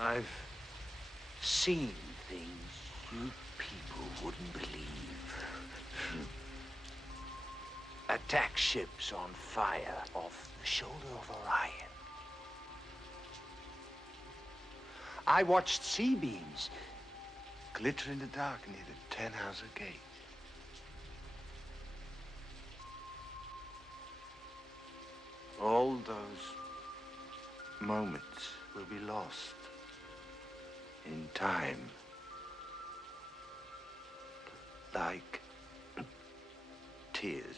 I've seen things you people wouldn't believe. Attack ships on fire off the shoulder of Orion. I watched C-beams glitter in the dark near the Tannhauser Gate. All those moments will be lost in time. Like tears.